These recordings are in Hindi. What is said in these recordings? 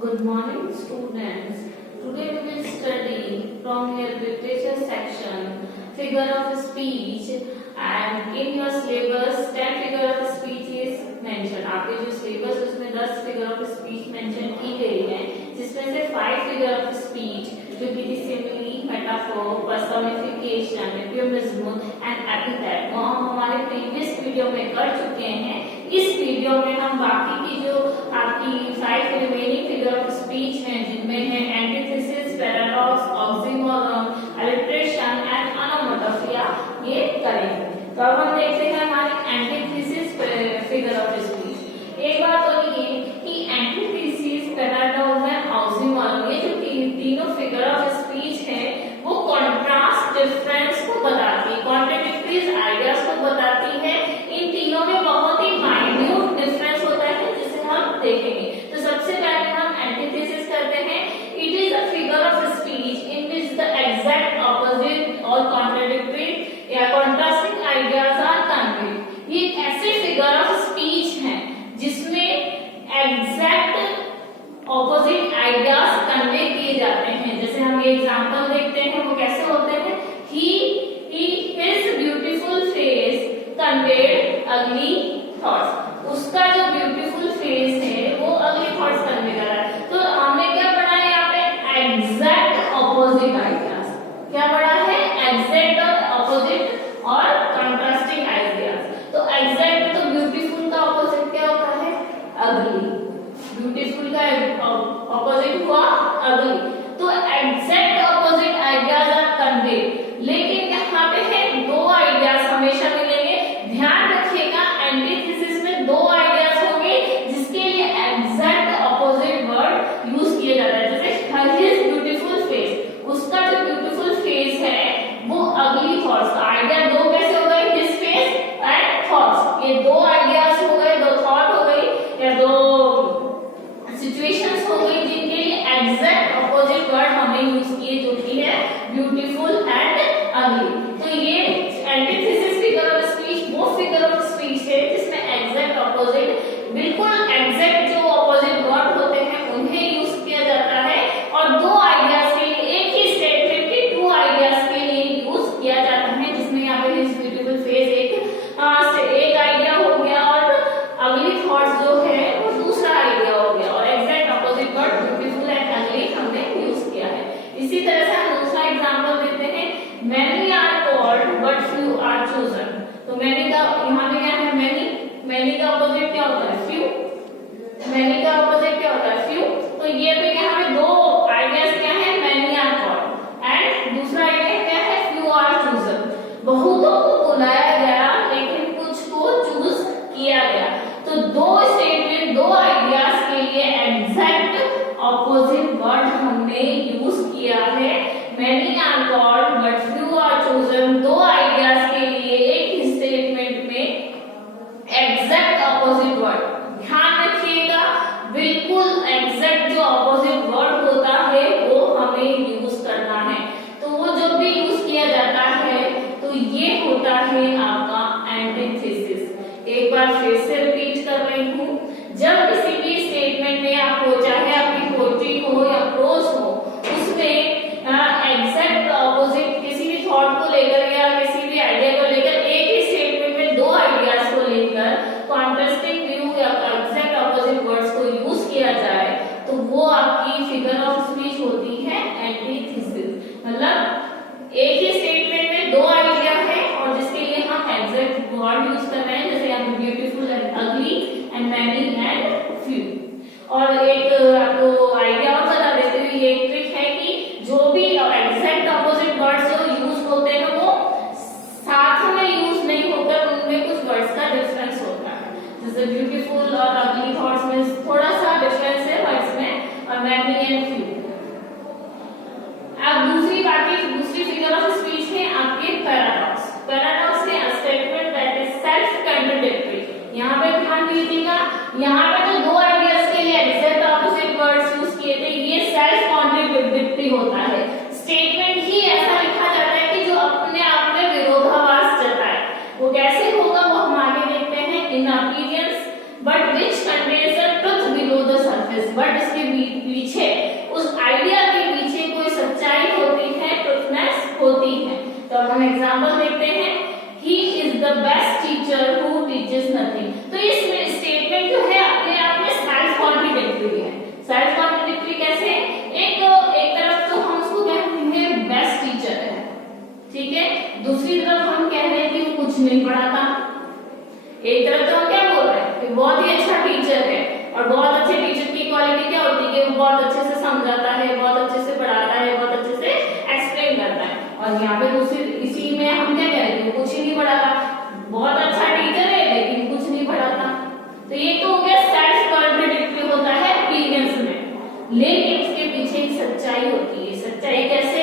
Good morning, students. Today we will study from your literature section figure of speech, and in your syllabus 10 figure of speech is mentioned. आपके जो syllabus है उसमें 10 figure of speech mention की गई है, जिसमें से 5 figure of speech जो कि simile, metaphor, personification, euphemism and epithet वो हम हमारे previous वीडियो में कर चुके हैं। इस वीडियो में हम बाकी की जो आपकी 5 रिमेनिंग फिगर ऑफ स्पीच हैं, जिनमें है antithesis, paradox, oxymoron, alliteration and onomatopoeia, ये करेंगे। तो अब हम देखते हैं हमारी एंटीथेसिस फिगर ऑफ स्पीच। एक बात तो ये कि एंटीथेसिस, पैराडॉक्स एंड ऑक्सीमोरन ये जो तीनों फिगर ऑफ स्पीच है वो कॉन्ट्रास्ट डिफरेंस को बताती है, कॉन्ट्राडिक्टरीज आइडियाज को बताती है। इन तीनों में बहुत ही माइन्यूट डिफरेंस होता है जिसे हम देखेंगे। तो सबसे पहले हम एंटीथेसिस करते हैं। It is a figure of speech in which the exact opposite और कॉन्ट्राडिक्टरी या कॉन्ट्रास्टिंग आइडियाज आर कन्वेड। ये ऐसे फिगर ऑफ स्पीच हैं जिसमें एग्जैक्ट ऑपोजिट आइडियाज कन्वे किए जाते हैं। जैसे हम ये एग्जांपल देखते हैं, वो कैसे होते हैं कि his beautiful face conveyed ugly thoughts। उसका जो ब्यूटीफुल फेस है वो अगली थॉट्स कन्वे कर रहा है। तो हमने क्या पढ़ा है यहाँ पे? Exact opposite ideas. क्या पढ़ा है? एग्जैक्ट और ऑपोजिट और कंट्रास्टिंग आइडियाज। तो एग्जैक्ट तो ब्यूटीफुल का ऑपोजिट क्या होता है? अगली। ब्यूटीफुल का ऑपोजिट हुआ अगली। तो exact opposite ideas are convey. लेकिन यहाँ पे है दो आइडियाज हमेशा मिलेंगे। ध्यान रखिएगा एंटीथेसिस में दो आइडियाज होंगे जिसके लिए एग्जैक्ट ऑपोजिट वर्ड यूज किया जाता है। जैसे हिज ब्यूटीफुल फेस, उसका जो ब्यूटीफुल फेस है वो अगली थॉट्स। आइडिया दो कैसे हो गए? His face and thoughts. ये दो आइडियाज हो गए, दो थॉट हो गई या दो सिचुएशंस हो गई जिनके लिए एग्जैक्ट ऑपोजिट वर्ड हमने यूज किए, जो कि है ब्यूटीफुल एंड अगली। तो ये एंटीथेसिस फिगर ऑफ स्पीच वो फिगर ऑफ स्पीच है जिसमें एग्जैक्ट ऑपोजिट, बिल्कुल एग्जैक्ट जो ऑपोजिट वर्ड होते हैं उन्हें यूज किया जाता है। और दो आइडियाज के लिए, एक ही स्टेटमेंट के टू आइडियाज के लिए यूज किया जाता है, जिसमें यहाँ पे हिज ब्यूटीफुल फेस एक आइडिया हो गया और अगली थॉट्स जो है वो दूसरा आइडिया हो गया, और exact opposite word beautiful and अगली हमने यूज किया है। इसी तरह से हम दूसरा एग्जांपल देते हैं। Many are called but few are chosen। तो many का यहाँ पे क्या है? many का ऑपोजिट क्या होता है? few। many का ऑपोजिट क्या होता है? few। तो ये पे यहाँ पे दो आइडियाज क्या है? many are called एंड दूसरा आइडिया क्या है? few are chosen। बहुतों को बुलाया गया लेकिन कुछ को चूज किया गया। तो दो स्टेटमेंट, दो आइडियाज के लिए एग्जैक्ट ऑपोजिट वर्ड हमने यूज किया है। many are called but few are chosen। दो आइडियाज के लिए एक ही स्टेटमेंट में एग्जैक्ट ऑपोजिट वर्ड। ध्यान रखिएगा बिल्कुल एग्जैक्ट जो ऑपोजिट वर्ड होता है वो हमें यूज करना है। तो वो जब भी यूज किया जाता है तो ये होता है आपका एंटीथेसिस। एक बार फिर से रिपीट कर रही हूँ। जब किसी भी स्टेटमेंट में आपको, चाहे आपकी पोएट्री हो या प्रोज हो, उसमें एग्जैक्ट ऑपोजिट किसी भी थॉट को लेकर या किसी भी आइडिया को लेकर एक ही स्टेटमेंट में दो आइडियाज को लेकर कॉन्ट्रास्टिंग व्यू या एग्जैक्ट ऑपोजिट वर्ड्स को यूज किया जाए तो वो आपकी फिगर ऑफ स्पीच होती है एंटीथेसिस। मतलब एक ही स्टेटमेंट में दो आइडिया है और जिसके लिए हम एग्जैक्ट वर्ड यूज कर रहे हैं, जैसे यहाँ पे ब्यूटीफुल एंड अगली एंड मैनी एंड फ्यू। और एक आपको आइडिया और बता देते हुए ये ट्रिक है कि जो भी एग्जैक्ट ऑपोजिट वर्ड्स जो यूज होते हैं वो साथ में यूज नहीं होकर उनमें कुछ वर्ड्स का डिफरेंस होता है। जैसे ब्यूटीफुल और अगली थॉट्स में थोड़ा सा डिफरेंस है वर्ड्स में, और मैनी एंड फ्यू। अब दूसरी फिगर ऑफ स्पीच है आपके पैराडॉक्स। पैराडॉक्स है a statement that is self contradictory. यहाँ पे ध्यान दीजिएगा, यहाँ पे जो दो आइडियाज के लिए एग्जैक्ट ऑपोजिट वर्ड्स यूज किए थे ये सेल्फ कॉन्ट्राडिक्टरी होता है। स्टेटमेंट ही ऐसा लिखा जाता है कि जो अपने आप में विरोधाभास जताए। वो कैसे होगा वो हम आगे देखते हैं। इन appearance but which contains the truth below the surface. But इसके पीछे, उस आइडिया के पीछे कोई सच्चाई होती है, ट्रूथनेस होती है। तो हम एग्जांपल देखते हैं, he is the best teacher who teaches nothing. तो इसमें स्टेटमेंट जो है अपने आप में सेल्फ कॉन्ट्रडिक्टरी है। सेल्फ कॉन्ट्रडिक्टरी कैसे? एक तरफ तो हम उसको कहते हैं बेस्ट टीचर है, ठीक है, दूसरी तरफ हम कह रहे हैं कि वो कुछ नहीं पढ़ाता। एक तरफ तो हम क्या बोल रहे हैं कि बहुत ही अच्छा टीचर है, और बहुत अच्छे टीचर की क्वालिटी क्या होती है कि वो बहुत अच्छे से समझाता है, बहुत अच्छे से पढ़ाता है, बहुत अच्छे से एक्सप्लेन करता है। और यहाँ पे दूसरी इसी में हम क्या कह रहे हैं, कुछ ही नहीं पढ़ाता, बहुत अच्छा टीचर है लेकिन कुछ नहीं पढ़ाता। तो ये तो हो गया सेल्फ कॉन्ट्रडिक्टरी होता है अपीयरेंस में, लेकिन उसके पीछे एक सच्चाई होती है। सच्चाई कैसे?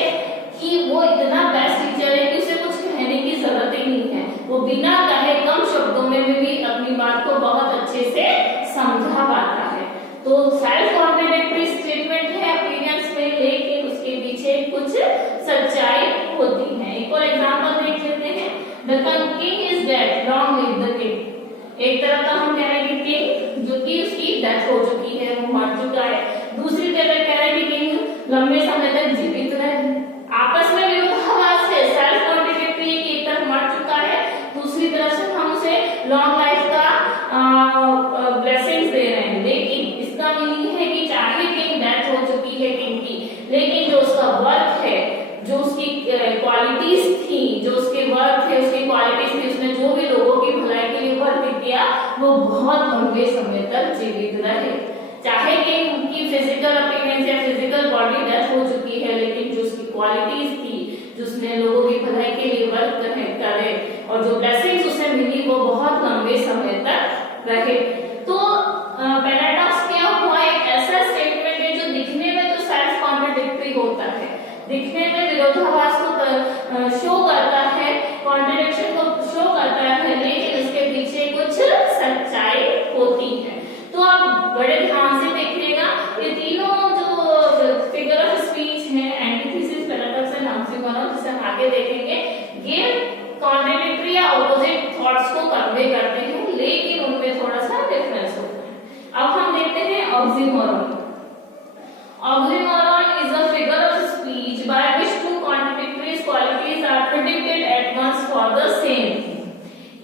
कि वो इतना बेस्ट टीचर है कि उसे कुछ कहने की जरूरत ही नहीं है, वो बिना कहे कम शब्दों में भी अपनी बात को बहुत अच्छे से समझा पाता है। तो सेल्फ कॉन्ट्रडिक्टरी स्टेटमेंट है अपीयरेंस में, लेकिन उसके पीछे कुछ सच्चाई होती है। एक और एग्जांपल देख लेते हैं, the king is dead, long live the king. एक तरफ तो हम कह रहे हैं कि किंग जो कि उसकी डेथ हो चुकी है, वो मर चुका है, दूसरी तरफ कह रहे हैं कि किंग लंबे समय तक जीवित रहे। आपस में विरोधाभास है, सेल्फ कॉन्ट्रडिक्टरी है कि एक तरफ मर चुका है, दूसरी तरफ से हम उसे लॉन्ग लाइफ का ब्लेसिंग्स दे रहे हैं। लेकिन इसका मीनिंग है कि चाहे किंग डेथ हो चुकी है किंग की, लेकिन जो उसका वर्क है, जो उसकी क्वालिटीज थी, जो उसके वर्क थे, उसकी क्वालिटीज थी, उसने जो भी लोगों की भलाई के लिए वर्क किया, वो बहुत लंबे समय तक जीवित रहे। चाहे किंग की फिजिकल अपीयरेंस या फिजिकल बॉडी डेथ हो चुकी है, लेकिन जो उसकी क्वालिटीज थी, जो उसने लोगों की भलाई के लिए वर्क करे और जो ब्लेसिंग्स उसे मिली, वो बहुत लंबे समय तक रहे। तो पैराडॉक्स क्या हुआ? एक ऐसा स्टेटमेंट है जो दिखने में तो सेल्फ कॉन्ट्रडिक्टरी होता है, दिखने में विरोधाभास को शो करता है, कॉन्ट्रडिक्शन को शो करता है, लेकिन इसके पीछे कुछ सच्चाई होती है। तो आप बड़े ध्यान से देखिएगा, ये तीनों जो फिगर ऑफ स्पीच है, एंटीथेसिस, पैराडॉक्स एंड ऑक्सीमोरॉन, जिसे हम आगे देखेंगे, ये कॉन्ट्रडिक्टरी या ऑपोजिट थॉट्स को कन्वे करते हैं, लेकिन उनमें थोड़ा सा डिफरेंस होता है। अब हम देखते हैं oxymoron. Oxymoron is a figure of speech by which two contradictory qualities are predicted at once for the same thing.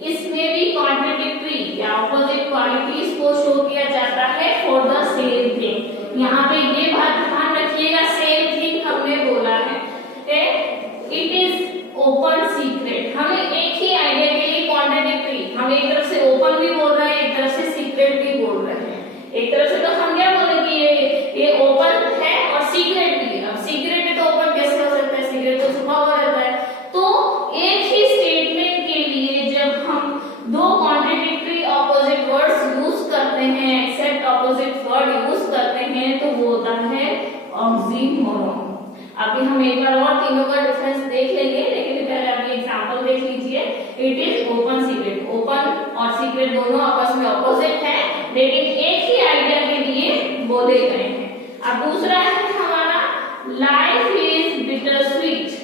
इसमें भी contradictory या opposite qualities को शो किया जाता है for the same thing. यहाँ पे ये बात ध्यान रखिएगा, same thing हमने बोला है, it is open secret। हमें एक ही आइडिया के लिए contradictory, हम एक तरफ से open भी बोल रहे हैं, एक तरफ से secret भी बोल रहे हैं। एक तरफ से तो हम क्या बोलेंगे, ये ओपन है और सीक्रेट भी है। अब सीक्रेट है तो ओपन कैसे हो सकता है? सीक्रेट तो छुपा हुआ रहता है। तो एक ही स्टेटमेंट के लिए जब हम दो कॉन्ट्रडिक्टरी ऑपोजिट वर्ड्स यूज करते हैं, एक्सेप्ट ऑपोजिट वर्ड यूज करते हैं, तो वो होता है ऑक्सीमोरॉन। अभी हम एक बार और तीनों का डिफरेंस देख लेंगे, लेकिन पहले आप ये एग्जांपल देख लीजिए। It is open secret, open और सीक्रेट दोनों आपस में ऑपोजिट है, लेकिन एक ही आइडिया के लिए बोले गए हैं। अब दूसरा है हमारा life is bitter sweet.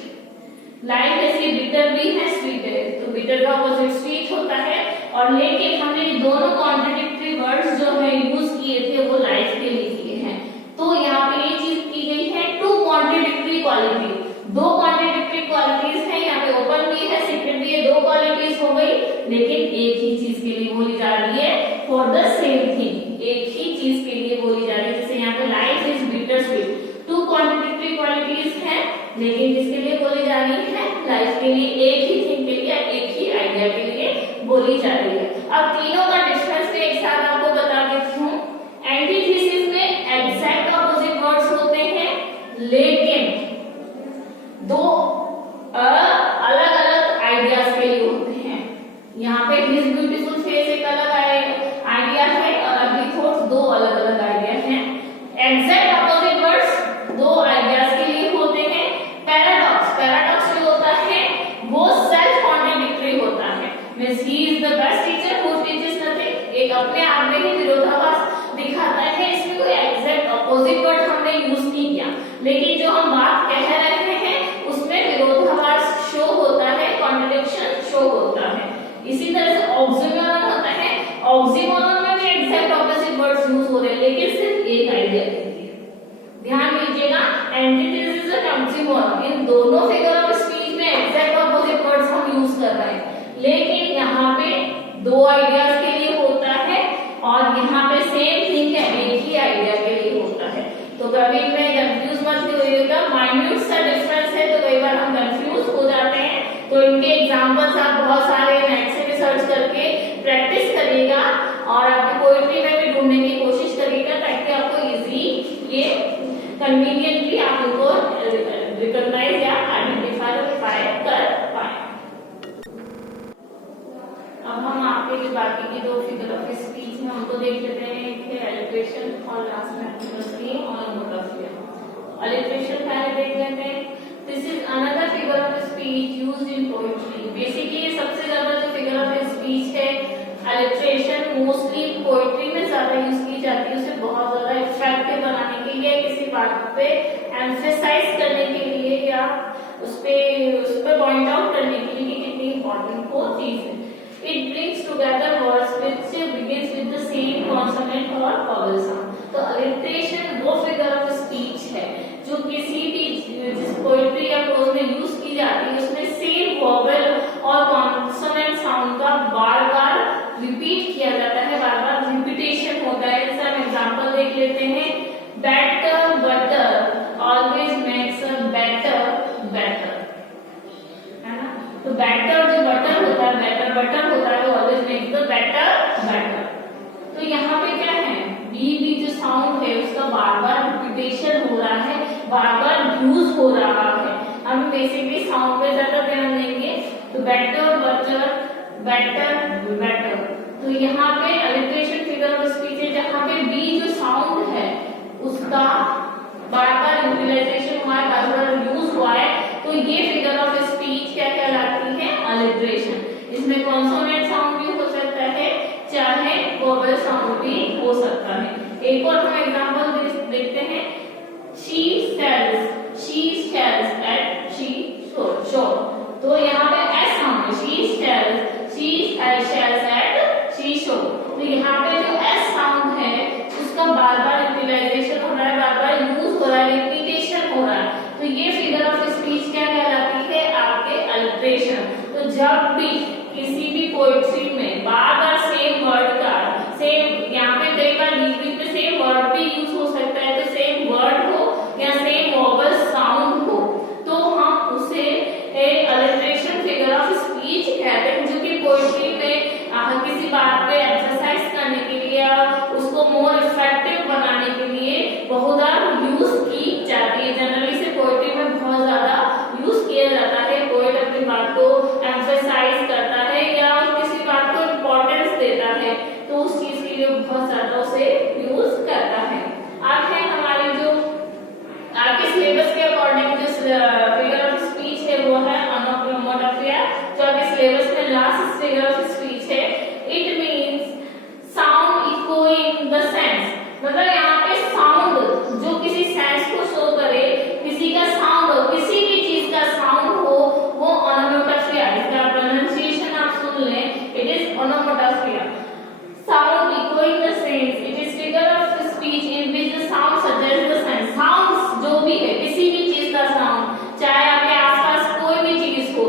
Life ऐसी बिटर भी है, स्वीट है, तो बिटर का ऑपोजिट स्वीट होता है। और लेकिन हमने दोनों कॉन्ट्रडिक्टरी वर्ड्स जो है यूज किए थे वो लाइफ के लिए किए हैं। तो यहाँ पे ये चीज की गई है, टू कॉन्ट्रडिक्टरी क्वालिटी, दो कॉन्ट्रडिक्टरी क्वालिटीज है, यहाँ पे ओपन भी है, सीक्रेट भी है, दो क्वालिटीज हो गई, लेकिन एक ही चीज के लिए बोली जा रही है, फॉर द सेम थिंग, एक ही चीज के लिए बोली जा रही है। जैसे यहाँ पे life is bitter sweet, two contradictory qualities है, लेकिन किसके लिए बोली जा रही है? लाइफ के लिए, एक ही थिंग के लिए, एक ही आइडिया के लिए बोली जा रही है। अब तीनों का डिफरेंस मैं एक साथ आपको बता देती हूँ। एंटीथेसिस में एग्जैक्ट ऑपोजिट वर्ड्स होते हैं, लेकिन दो अलग अलग आइडियाज के लिए होते हैं। यहाँ पे हिज ब्यूटीफुल फेस एक अलग आइडिया है और अगली थॉट्स दो अलग अलग आइडिया हैं। एग्जैक्ट ऑपोजिट वर्ड्स दो आइडियाज के लिए होते हैं। पैराडॉक्स जो होता है वो सेल्फ कॉन्ट्रडिक्टरी होता है, means he is the best teacher who teaches nothing, एक अपने आप में ही विरोधाभास दिखाता है। इसमें कोई एग्जैक्ट ऑपोजिट वर्ड हमने यूज नहीं किया, लेकिन जो हम बात कह रहे हैं उसमें विरोधाभास शो होता है, कॉन्ट्रडिक्शन शो होता है। इसी तरह से ऑक्सीमोरॉन होता है, ऑक्सीमोरॉन में भी एग्जैक्ट ऑपोजिट वर्ड्स यूज हो रहे हैं, लेकिन सिर्फ एक आइडिया के लिए। एंटिथेसिस और कंज्यूमर, इन दोनों फिगर ऑफ स्पीच में एग्जैक्ट ऑपोजिट वर्ड्स हम यूज कर रहे हैं, लेकिन यहाँ पे दो आइडियाज के लिए होता है और यहाँ पे सेम थिंग है, एक ही आइडिया के लिए होता है। तो कभी मैं कंफ्यूज मत होइएगा, माइन्यूट सा डिफरेंस है तो कई बार हम कंफ्यूज हो जाते हैं। तो इनके एग्जांपल्स आप बहुत सारे नेट से भी सर्च करके प्रैक्टिस करिएगा और आपकी पोएट्री में भी ढूंढने की कोशिश करिएगा ताकि आपको इजी ये कन्वीनियंटली आप इनको रिकॉग्नाइज या आइडेंटिफाई कर पाए। अब हम आपके जो बाकी की दो फिगर ऑफ स्पीच में हमको देख लेते हैं, एक है अलिट्रेशन और लास्ट में ऑनोमोटोफिया। अलिट्रेशन पहले देख लेते हैं। This is another figure of speech used in poetry. Basically सबसे ज्यादा जो फिगर ऑफ स्पीच है अलिट्रेशन, मोस्टली पोएट्री में ज्यादा यूज की जाती है, उसे बहुत ज्यादा इफेक्टिव बनाने के लिए, किसी बात पे एम्फेसाइज करने के लिए या उस पे पॉइंट आउट करने के लिए कि कितनी इंपॉर्टेंट वो चीज है। It brings together words which begins with the same consonant or vowel sound. तो alliteration वो figure of speech है जो किसी भी जिस poetry या prose में यूज की जाती है उसमें same vowel और consonant sound का बार-बार repeat किया जाता है, बार-बार repetition होता है। जैसे हम एग्जांपल देख लेते हैं, better butter always makes a better better, है ना। तो better जो butter होता है, better butter होता है, वो always makes the better better। तो यहाँ पे क्या है, बी जो साउंड है उसका बार-बार रिपीटेशन हो रहा है, बार-बार यूज हो रहा है। हम बेसिकली साउंड पे ज्यादा ध्यान देंगे। तो बेटर बटर बेटर बेटर, तो यहाँ पे अलिट्रेशन फिगर ऑफ स्पीच है जहाँ पे बी जो साउंड है उसका बार-बार यूटिलाइजेशन हुआ है, बार-बार यूज हुआ है, तो ये फिगर ऑफ स्पीच क्या कहलाती है, अलिट्रेशन। इसमें कॉन्सोनेंट साउंड भी हो सकता है, चाहे वोवेल साउंड भी हो सकता है। एक और हम एग्जांपल देखते हैं, she sells at she shop। तो यहाँ पे एस साउंड है, she sells at she shop। तो यहाँ पे जो एस साउंड है उसका बार-बार यूटिलाइजेशन हो रहा है, बार-बार यूज हो रहा है, रिपीटेशन हो रहा है, तो ये फिगर ऑफ स्पीच क्या कहलाती है, आपके अलिट्रेशन। तो जब भी किसी भी पोएट्री में बार-बार सेम वर्ड का सेम, यहाँ पे कई बार बीच में सेम वर्ड भी यूज हो सकता है, तो सेम वर्ड हो या सेम वोवेल साउंड हो तो हम उसे अलिट्रेशन फिगर ऑफ स्पीच कहते हैं, जो कि पोएट्री में किसी बात पे एक्सरसाइज करने के लिए या उसको मोर इफेक्टिव बनाने के लिए बहुत यूज की जाती है। जनरली से पोएट्री में बहुत ज्यादा यूज किया जाता है। पोएट अपनी बात को एम्फेसाइज करता है या किसी बात को इम्पोर्टेंस देता है, तो उस चीज के लिए बहुत ज्यादा उसे यूज करता है। अब है हमारी जो आपके सिलेबस के अकॉर्डिंग जो फिगर ऑफ स्पीच है वो है ऑनोमोटोफिया, जो आपके सिलेबस में लास्ट फिगर ऑफ स्पीच है। It means sound echoing the sense, मतलब यहाँ पे साउंड जो किसी सेंस को शो करे, किसी का साउंड हो, किसी भी चीज का साउंड हो, वो ऑनोमोटोफिया। इसका प्रोनाउंसिएशन आप सुन लें, it is onomatopoeia. Sound echoing the sense, it is figure of speech in which the sound suggest the sense. Sound जो भी है, किसी भी चीज का साउंड, चाहे आपके आसपास कोई भी चीज हो,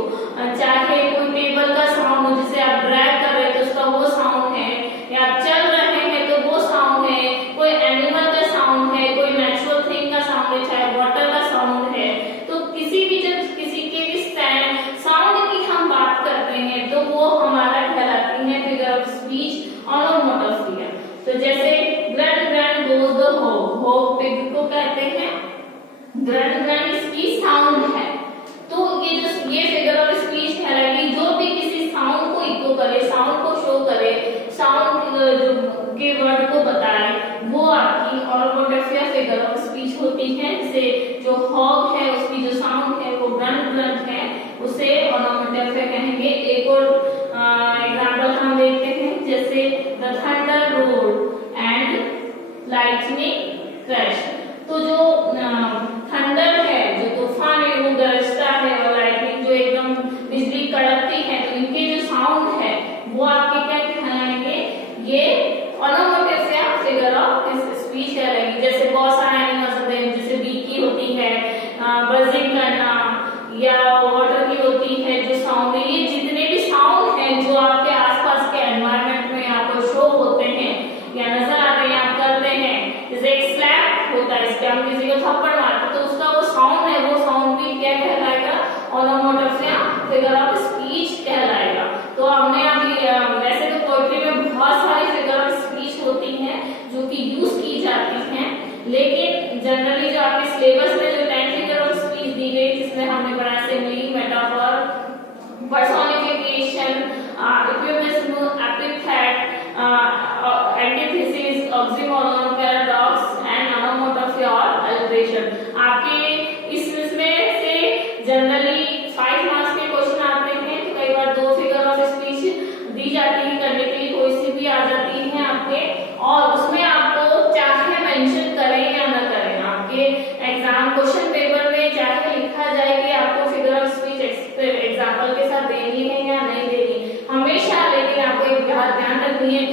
चाहे कोई टेबल का साउंड हो जिसे आप ड्रैग कर रहे हैं तो उसका वो साउंड है, या आप चल रहे हैं तो वो साउंड है, कोई एनिमल का साउंड है, कोई नेचुरल थिंग का साउंड है, चाहे वाटर का साउंड है, तो किसी भी जब किसी के भी साउंड की हम बात करते हैं तो वो हमारा कहलाती है फिगर ऑफ स्पीच ऑनोमोटोफिया। तो जैसे ग्रैंड ग्रैंड गोज द होग, होग पिग को कहते हैं, ग्रैंड ग्रैंड इसकी साउंड है। तो ये फिगर ऑफ स्पीच कहलाएगी जो भी किसी साउंड को इको करे, साउंड को शो करे, साउंड के वर्ड को बताए, वो आपकी ऑनोमोटोफिया फिगर ऑफ स्पीच होती है। जैसे जो हॉग है उसकी जो साउंड है वो ग्रंट ग्रंट है, उसे ऑनोमोटोफिया कहेंगे। एक और एग्जांपल हम देखते हैं, जैसे the thunder road and lightning crash. तो जो थंडर है, जो तूफान है, वो गरजता है, और लाइटनिंग जो एकदम बिजली कड़कती है, तो इनके जो साउंड है वो आपके क्या कहलाएंगे, ये ऑनोमोटोफिया फिगर ऑफ स्पीच कहलाएंगे। जैसे बहुत सारे एनिमल्स होते हैं, जैसे बी की होती है, जो थप्पड़ मारते तो उसका वो साउंड है, वो साउंड भी क्या कहलाएगा, ओनोमोटोफोनिया फिगर ऑफ स्पीच कहलाएगा। तो हमने अभी वैसे तो पोएट्री में बहुत सारी फिगर ऑफ स्पीच होती हैं जो कि यूज की जाती हैं, लेकिन जनरली जो आपके सिलेबस में जो 10 फिगर ऑफ स्पीच दी गई जिसमें हमने पढ़ा simile, metaphor, personification, euphemism, epithet, antithesis, oxymoron, paradox and onomatopoeia और अलिट्रेशन। आपके इसमें से जनरली 5 मार्क्स के क्वेश्चन आते हैं, तो कई बार 2 फिगर ऑफ स्पीच दी जाती है करने के लिए, कोई सी भी आ जाती है आपके, और उसमें आपको चाहे मेंशन करें या ना करें, आपके एग्जाम क्वेश्चन पेपर में चाहे लिखा जाए कि आपको फिगर ऑफ स्पीच एग्जाम्पल के साथ देनी है या नहीं देनी, हमेशा लेकिन आपको एक बात ध्यान रखनी है